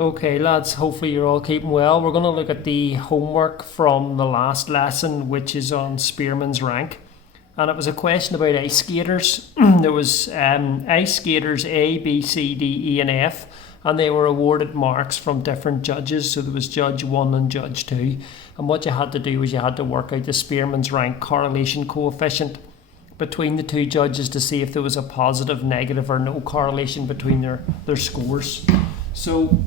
Okay lads, hopefully you're all keeping well. We're going to look at the homework from the last lesson, which is on Spearman's rank. And it was a question about ice skaters. There was ice skaters A, B, C, D, E and F, and they were awarded marks from different judges. So there was judge 1 and judge 2. And what you had to do was you had to work out the Spearman's rank correlation coefficient between the two judges to see if there was a positive, negative or no correlation between their scores. So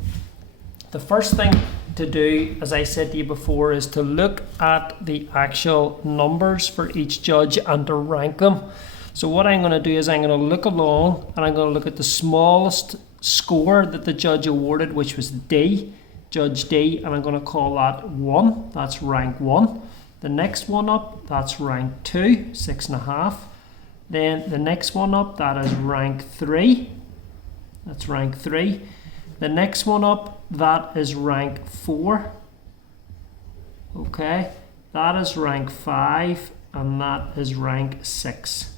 the first thing to do, as I said to you before, is to look at the actual numbers for each judge and to rank them. So what I'm going to do is I'm going to look along and I'm going to look at the smallest score that the judge awarded, which was D, Judge D, and I'm going to call that 1. That's rank 1. The next one up, that's rank 2, 6.5. Then the next one up, that is rank 3. That's rank 3. The next one up, that is rank 4. Okay, that is rank 5, and that is rank 6.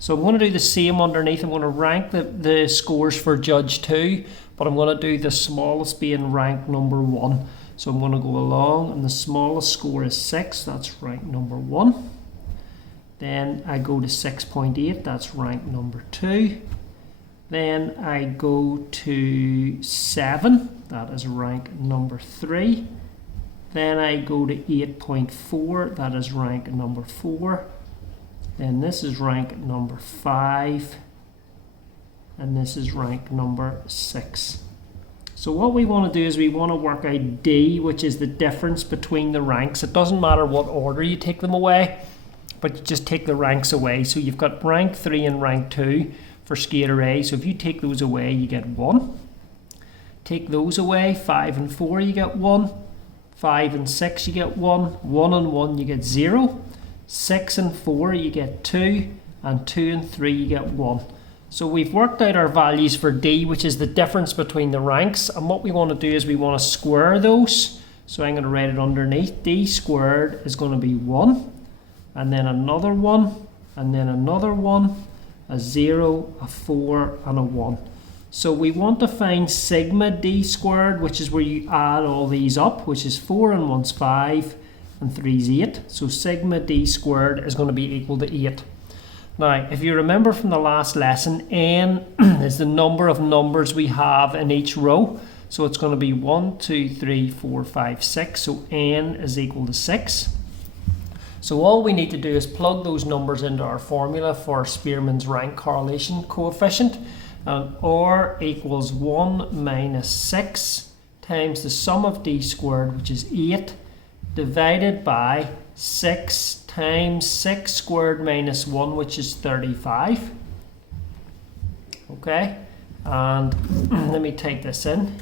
So I'm going to do the same underneath. I'm going to rank the scores for judge 2, but I'm going to do the smallest being rank number 1. So I'm going to go along, and the smallest score is 6. That's rank number 1. Then I go to 6.8. That's rank number 2. Then I go to 7, that is rank number 3. Then I go to 8.4, that is rank number 4. Then this is rank number 5. And this is rank number 6. So what we want to do is we want to work out D, which is the difference between the ranks. It doesn't matter what order you take them away, but you just take the ranks away. So you've got rank 3 and rank 2. For skater A, so if you take those away you get 1. Take those away, 5 and 4 you get 1. 5 and 6 you get 1. 1 and 1 you get 0. 6 and 4 you get 2. And 2 and 3 you get 1. So we've worked out our values for D, which is the difference between the ranks, and what we want to do is we want to square those. So I'm going to write it underneath. D squared is going to be 1, and then another 1, and then another 1, a 0, a 4 and a 1. So we want to find sigma D squared, which is where you add all these up, which is 4 and 1's 5 and 3's 8. So sigma D squared is going to be equal to 8. Now if you remember from the last lesson, n is the number of numbers we have in each row. So it's going to be 1, 2, 3, 4, 5, 6. So n is equal to 6. So all we need to do is plug those numbers into our formula for Spearman's rank correlation coefficient. And R equals 1 minus 6 times the sum of D squared, which is 8, divided by 6 times 6 squared minus 1, which is 35. Okay, and let me type this in.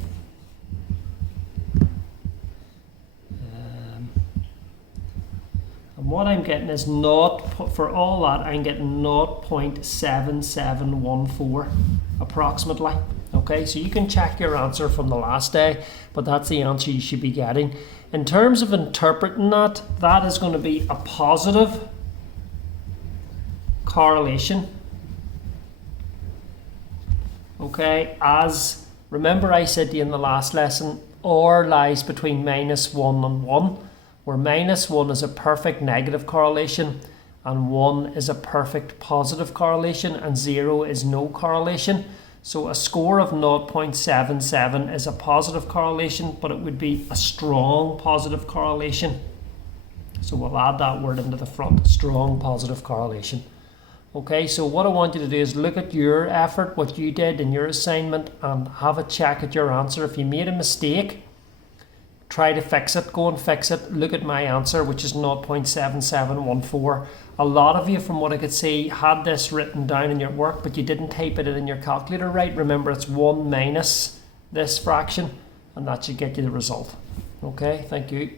And what I'm getting is for all that, I'm getting 0.7714 approximately. Okay, so you can check your answer from the last day, but that's the answer you should be getting. In terms of interpreting that, that is going to be a positive correlation. Okay, as remember I said to you in the last lesson, R lies between -1 and 1. Where -1 is a perfect negative correlation and 1 is a perfect positive correlation and 0 is no correlation. So a score of 0.77 is a positive correlation, but it would be a strong positive correlation. So we'll add that word into the front, strong positive correlation. Okay, so what I want you to do is look at your effort, what you did in your assignment, and have a check at your answer. If you made a mistake, try to fix it, go and fix it. Look at my answer, which is 0.7714. A lot of you, from what I could see, had this written down in your work, but you didn't type it in your calculator right. Remember, it's 1 minus this fraction, and that should get you the result. Okay, thank you.